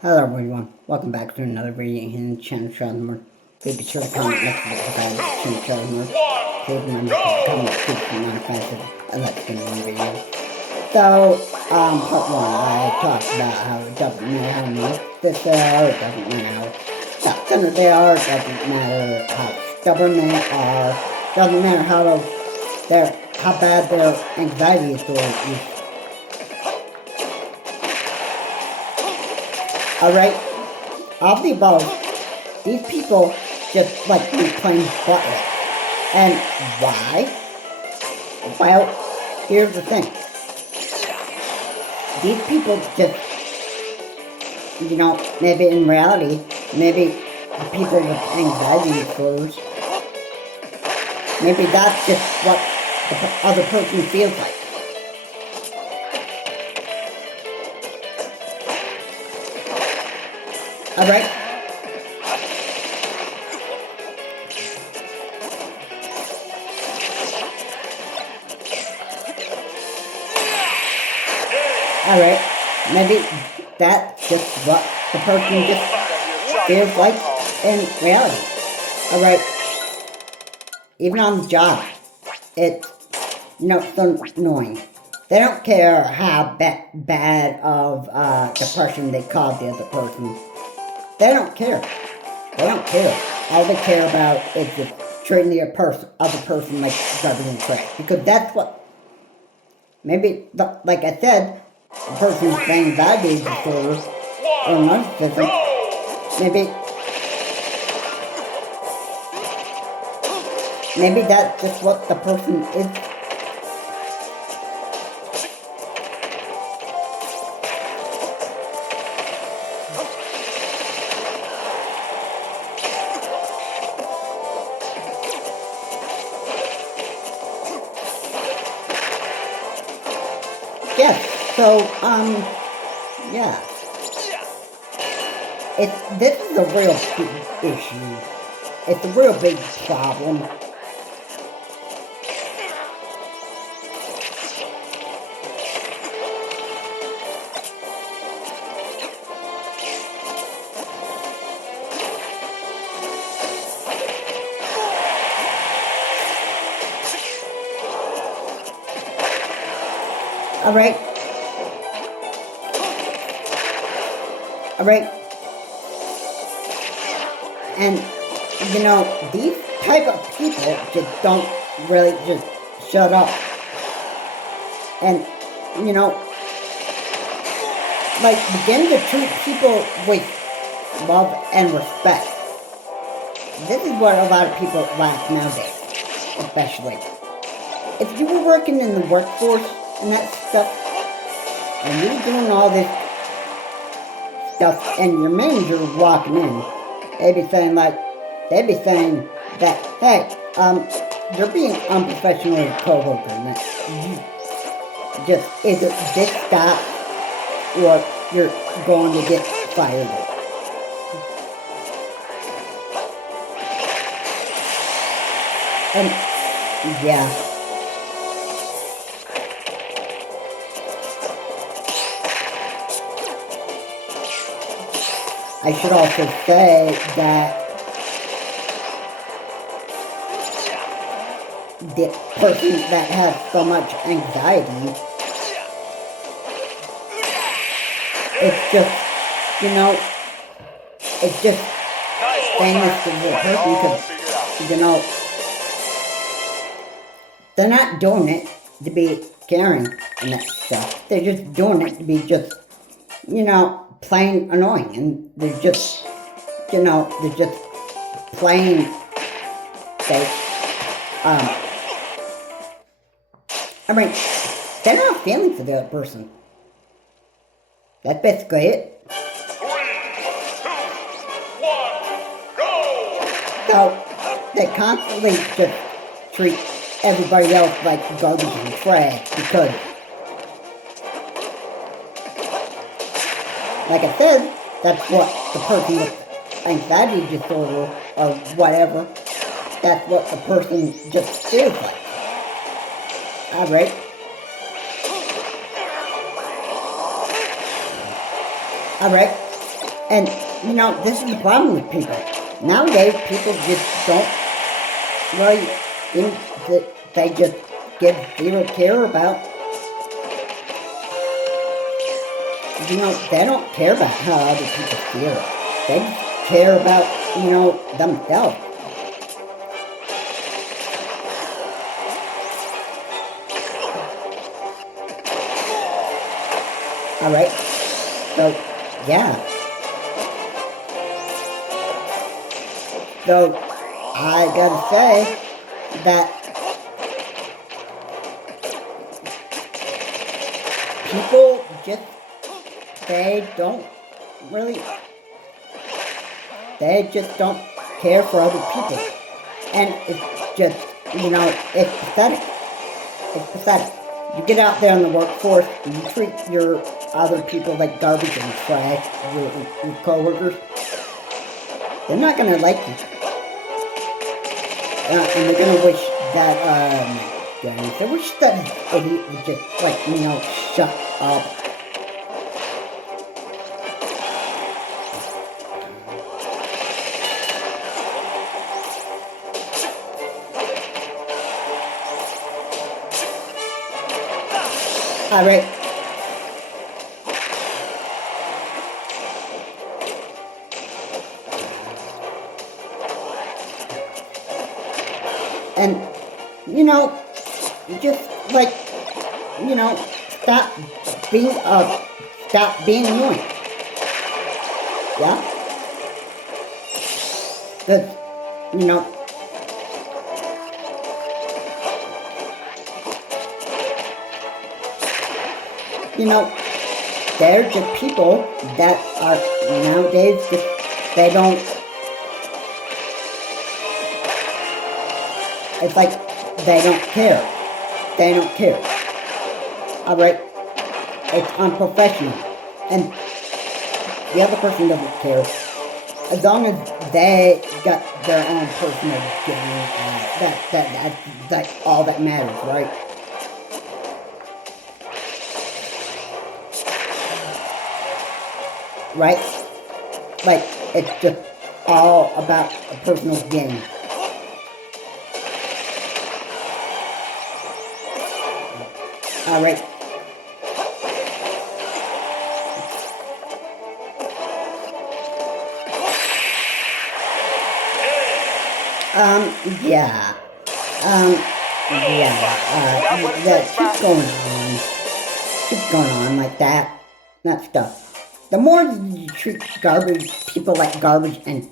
Hello everyone, welcome back to another video here in Channel Shazmore. Please be sure to comment next to subscribe to Channel Shazmore. Please remember to comment, keep the non-offensive, and let's get into the video. So, part 1, I talked about how it doesn't matter how many this they are, it doesn't matter how self-centered they are, it doesn't matter how stubborn they are, it doesn't matter how bad their anxiety is. Alright? Of the above, these people just like to be playing butler. And why? Well, here's the thing. These people just, maybe in reality, maybe the people with anxiety disorders, maybe that's just what the other person feels like. Alright? Alright, maybe that's just what the person just feels like in reality. Alright, even on the job, it's, so annoying. They don't care how bad of depression they cause the other person. They don't care. They don't care. All they care about is just treating the other person like garbage and trash. Because that's what, maybe, like I said, a person with anxiety disorder or narcissism, maybe that's just what the person is. Yes, so, yeah. This is a real big issue. It's a real big problem. Alright. Alright. And, these type of people just don't really just shut up. And, begin to treat people with love and respect. This is what a lot of people lack nowadays, especially. If you were working in the workforce and that stuff, and you were doing all this stuff, and your manager was walking in, they'd be saying that, hey, you're being unprofessional as a coworker, and that you just either this stop or you're going to get fired. And yeah. I should also say that the person that has so much anxiety, it's just, it's just famous to the person because, they're not doing it to be caring and that stuff. They're just doing it to be just, plain annoying, and they're just, they're just plain, they, they're not feeling for the other person. That's basically it. 3, 2, 1, go! So, they constantly just treat everybody else like garbage and trash because, like I said, that's what the person with anxiety disorder or whatever, that's what the person just feels like. Alright? Alright? And, this is the problem with people. Nowadays, people just don't really think that they just give zero care about, they don't care about how other people feel. They just care about, themselves. Alright? So, yeah. So, I gotta say that people just, they just don't care for other people. And it's just, it's pathetic. It's pathetic. You get out there in the workforce and you treat your other people like garbage and trash, your coworkers, they're not gonna like you. And they're gonna wish that, they wish that idiot would just, shut up. Alright. And, just stop being annoying. Yeah? Because, they're just people that are nowadays they don't, it's like they don't care. They don't care. Alright? It's unprofessional. And the other person doesn't care. As long as they got their own personal gain, that's all that matters, right? Right? Like, it's just all about a personal gain. Alright. Yeah. Keep going on. Keep going on like that. That stuff. The more you treat people like garbage and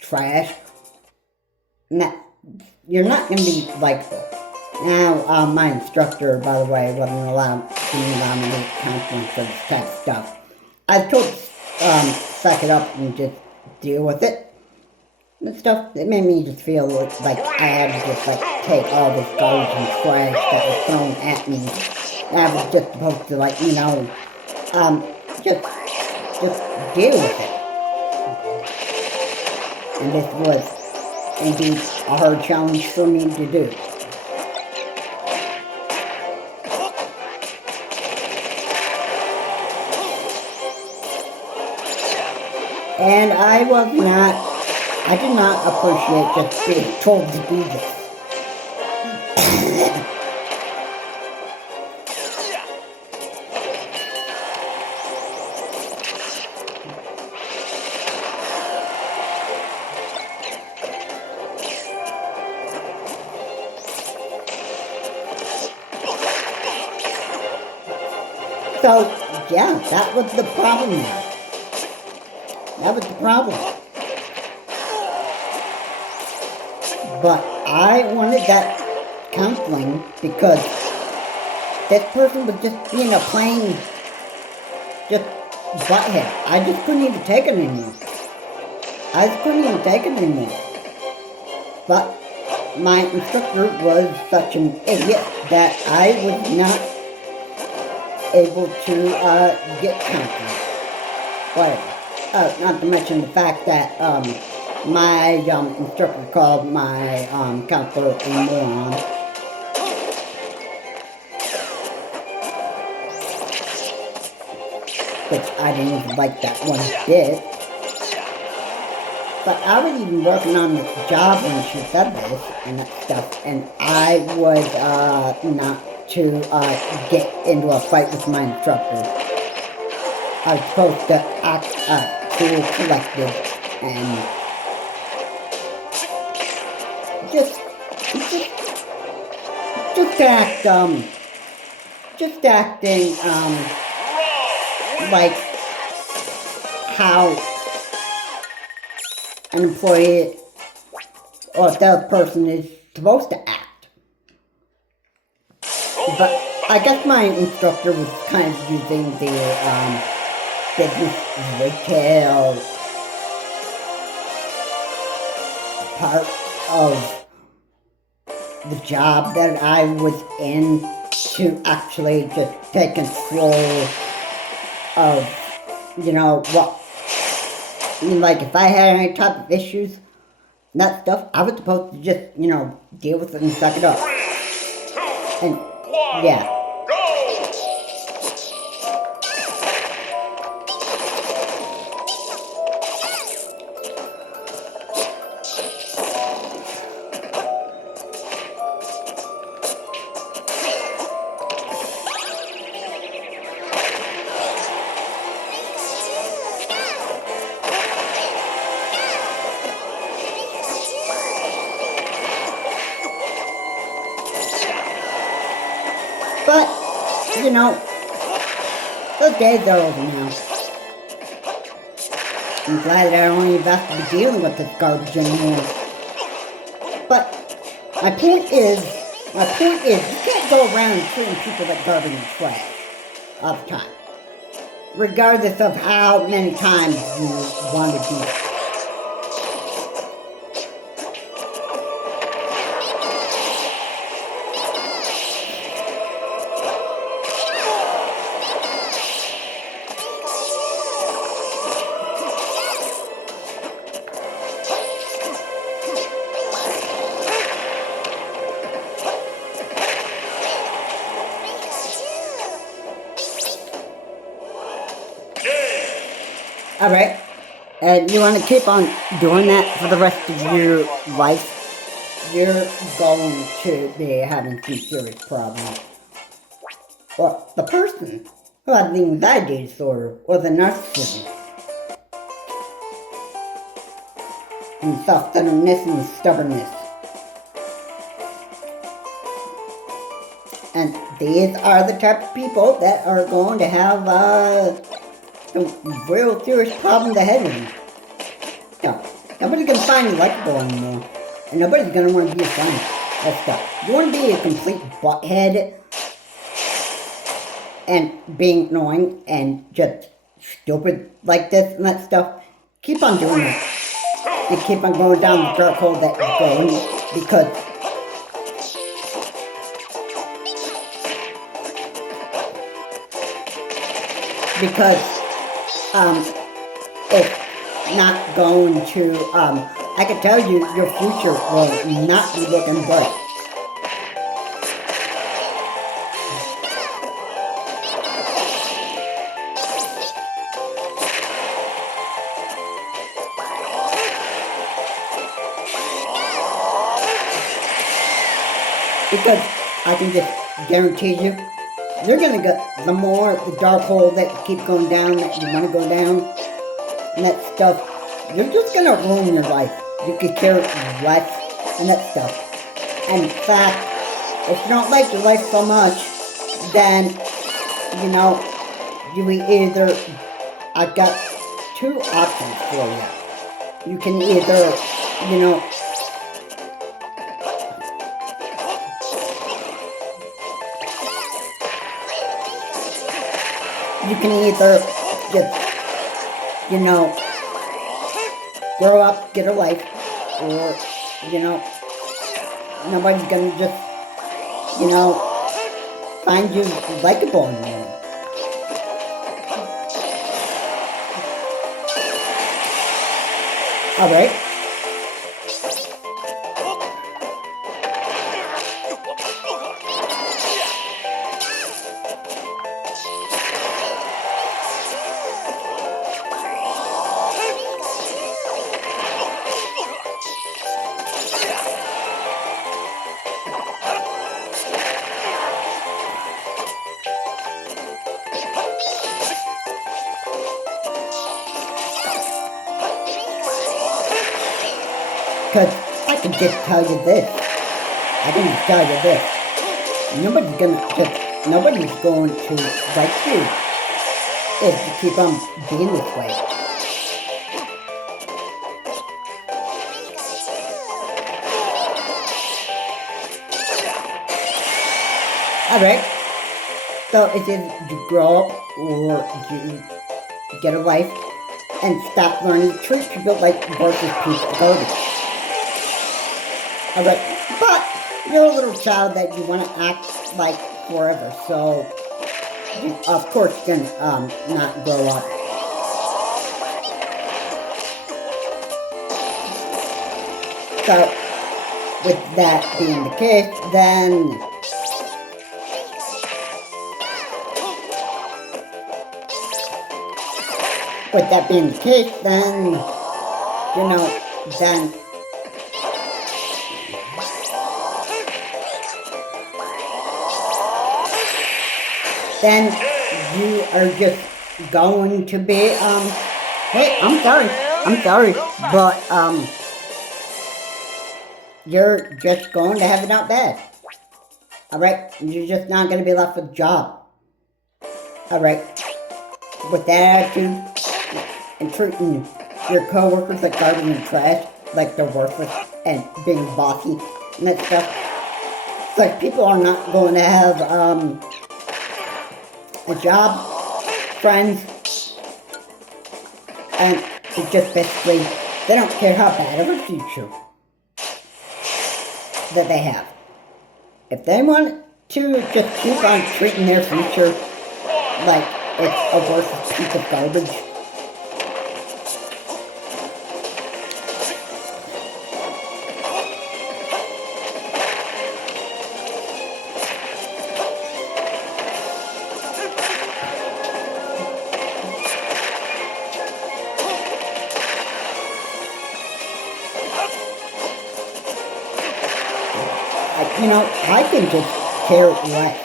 trash, you're not going to be likable. Now, my instructor, by the way, wasn't allowed to nominate counseling for this type of stuff. I was told suck it up and just deal with it. And stuff, it made me just feel like I had to just take all this garbage and trash that was thrown at me. And I was just supposed to just deal with it. And this was indeed a hard challenge for me to do. And I did not appreciate just being told to do this. So, yeah, that was the problem there. That was the problem. But I wanted that counseling because this person was just being a plain, just butthead. I just couldn't even take it anymore. But my instructor was such an idiot that I was not able to get counseling. Whatever. Not to mention the fact that my instructor called my counselor a moron. Which I didn't even like that one bit. But I was even working on the job when she said this and that stuff, and I was not to get into a fight with my instructor. I was supposed to act cool, collected, and just acting like how an employee or a salesperson is supposed to act. But I guess my instructor was kind of using the business retail part of the job that I was in to actually just take control of, what, like if I had any type of issues, that stuff, I was supposed to just, deal with it and suck it up. 3, 2, And, 1, yeah. go! But, those days are over now. I'm glad that I don't even have to be dealing with this garbage anymore. But my point is, you can't go around treating people like garbage and trash all the time. Regardless of how many times you want to do it. Alright, and you want to keep on doing that for the rest of your life, you're going to be having some serious problems. Or the person who has the anxiety disorder, or the narcissism, and self-centeredness and stubbornness. And these are the type of people that are going to have some real serious problems ahead of them. No, nobody's gonna find you likable anymore. And nobody's gonna want to be your friend. That's stuff. You want to be a complete butthead and being annoying and just stupid like this and that stuff. Keep on doing it. And keep on going down the dark hole that you're going, because it's not going to, I can tell you, your future will not be looking bright. Because I can just guarantee you, you're gonna get the more the dark hole that you keep going down, that you wanna go down, and that stuff, you're just gonna ruin your life. You could care less and that stuff. And in fact, if you don't like your life so much, then, you either, I've got two options for you. You can either, just, grow up, get a life, or, nobody's gonna just, find you likable anymore. Alright. Because I can just tell you this. I can just tell you this. Nobody's going to like you if you keep on being this way. Alright. So it's either you grow up or you get a life and stop learning to treat people like worthless piece of garbage. Alright, but you're a little child that you want to act like forever, so you, of course you're gonna not grow up. So, with that being the case, then with that being the case, then, you know, then you are just going to be, hey, I'm sorry, but, you're just going to have it out bad. Alright? You're just not going to be left with a job. Alright? With that attitude, and treating your coworkers like garbage and trash, like they're worthless, and being bossy, and that stuff. It's like people are not going to have, a job, friends, and it's just basically, they don't care how bad of a future that they have. If they want to just keep on treating their future like it's a worthless piece of garbage, you know, I can just care less.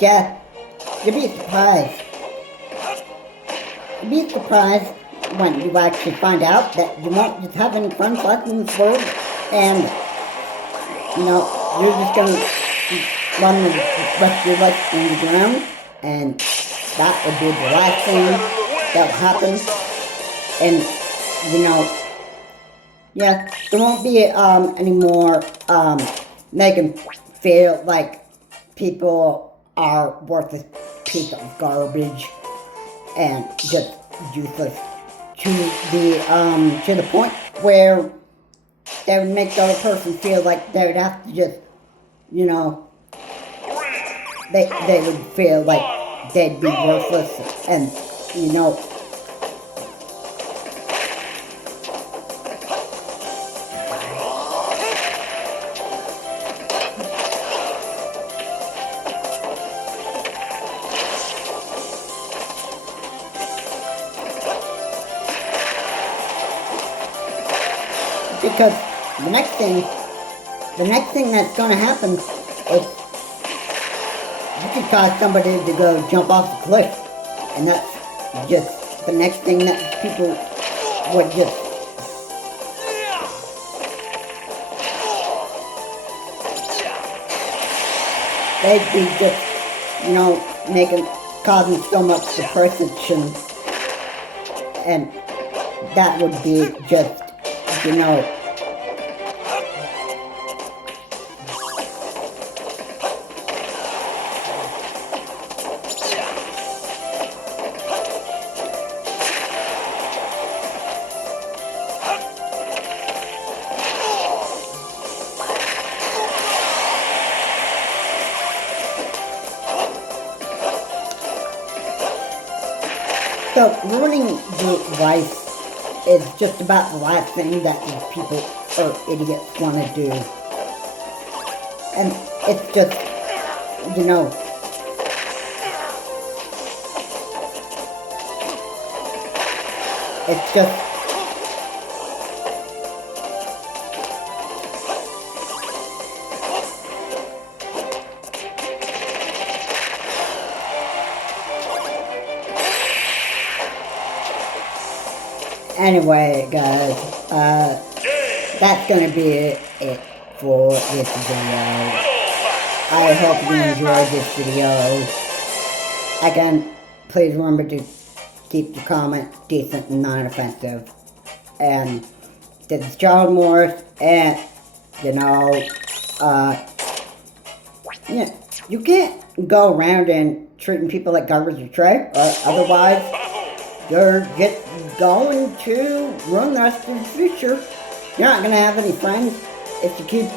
Yeah, you'd be surprised. You'd be surprised when you actually find out that you won't just have any friends left in this world, and, you know, you're just gonna run the rest of your life in the ground, and that would be the last thing that will happen. And, you know, yeah, there won't be any more making feel like people are worthless piece of garbage and just useless to the point where they would make the other person feel like they would have to just, you know, they would feel like they'd be worthless, and, you know, because the next thing that's gonna happen is you could cause somebody to go jump off the cliff, and that's just the next thing that people would just they'd be just, you know, causing so much depression, and that would be just, you know, So, ruining your life is just about the last thing that these people or idiots want to do. And it's just, you know, it's just, anyway, guys, that's gonna be it for this video. I hope you enjoyed this video. Again, please remember to keep your comments decent and non-offensive. And this is Charles Morris, and, you know, you can't go around and treating people like garbage or trash, or otherwise you're just going to ruin the rest of your future. You're not going to have any friends if you keep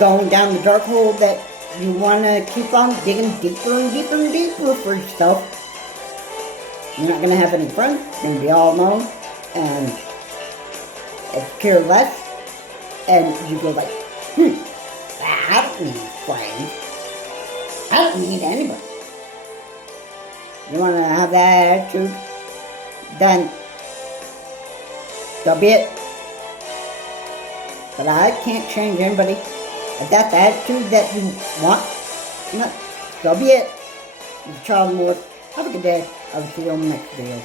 going down the dark hole that you want to keep on digging deeper and deeper and deeper for yourself. You're not going to have any friends. You're going to be all alone and care less. And you go like, I don't need friends. I don't need anybody. You want to have that attitude? Then, so be it. But I can't change anybody. If that's the attitude that you want, so be it. This is Charles Morris. Have a good day. I will see you on the next video.